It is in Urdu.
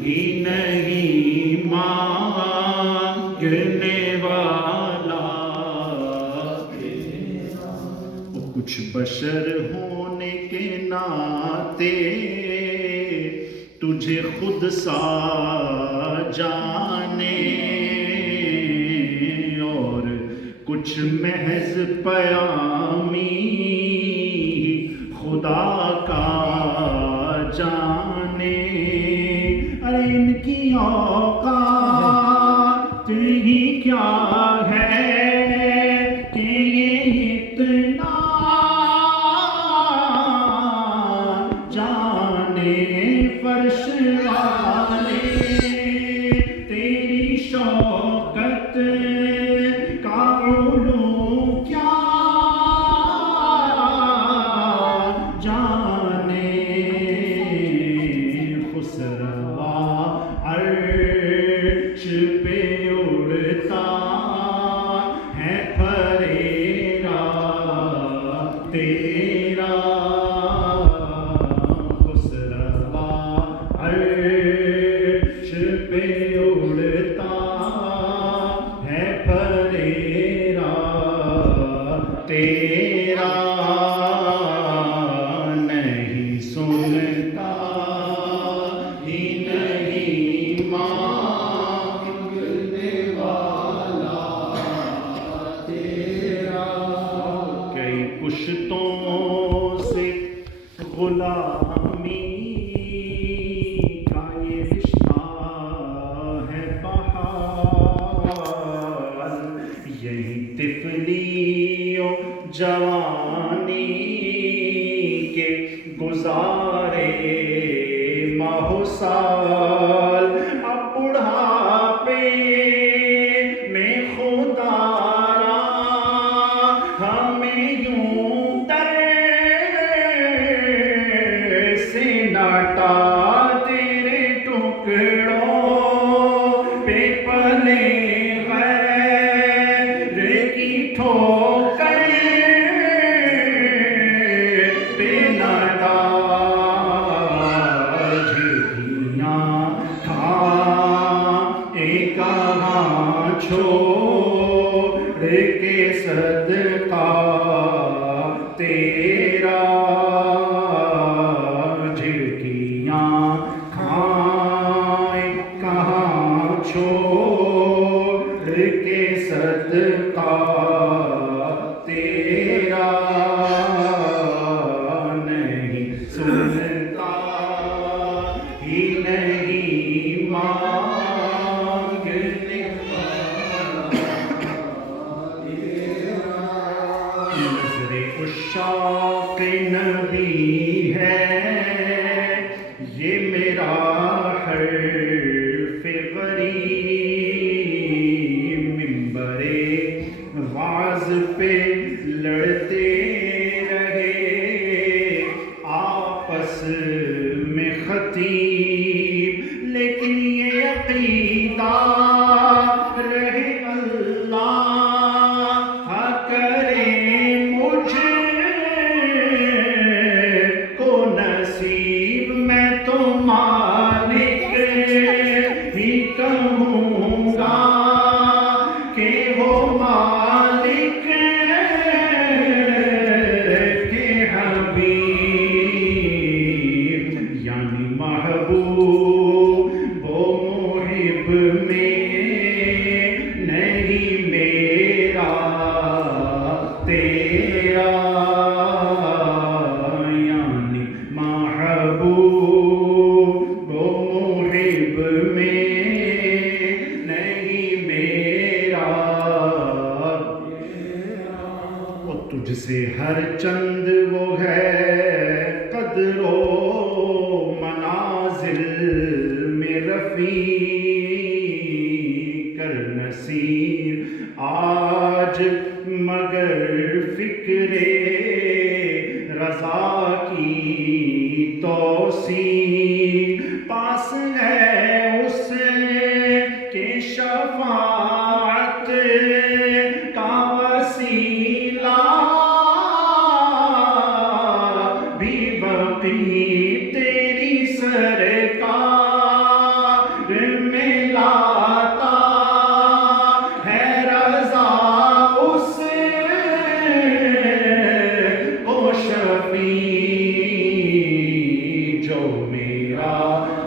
ہی نہیں مانگنے والا تیرا، کچھ بشر ہونے کے ناطے تجھے خود سا جانے، اور کچھ محض پیامی خدا کا جانے۔ ارے ان کی اوقات ہی کیا ہے کہ یہ اتنا جانے، فرش والے تیری شوکت کا علو کیا جانے، خسروا عرش پہ اڑتا ہے پھریرا تیرا، خسروا عرش پہ اڑتا ہے پھریرا تیرا، نہیں سنتا ہی نہیں مانگنے والا تیرا، کئی پشتوں سے غلامی کا یہ رشتہ ہے بحال، یہی طفلی و جوانی کے گزارے ماہ و سال، اب بڑھاپے میں خدا را ہمیں یوں در سے ناٹا، تیرے ٹکڑوں پہ پلے غیر کی ٹھوکر پہ ناٹا، جھڑکیاں کھائے کہاں چھوڑ کے صدقہ تیرا، جھڑکیاں کھائے کہاں چھوڑ کے صدقہ تیرا، نہیں سنتا ہی نہیں مانگنے والا تیرا، نظر عشاق نبی ہے یہ میرا حرف غریب، منبر واعظ پہ لڑتے رہے آپس میں خطیب، لیکن یہ عقیدہ رہے اللہ کرے مجھ کو نصیب، میں تو مالک ہی کہوں گا کہ ہو مالک کے حبیب، یعنی محبوب و محب میں نہیں میرا تیرا، یعنی محبوب و محب میں نہیں میرا، وہ تجھ سے ہر چند وہ ہے قدر و منازل جو میرا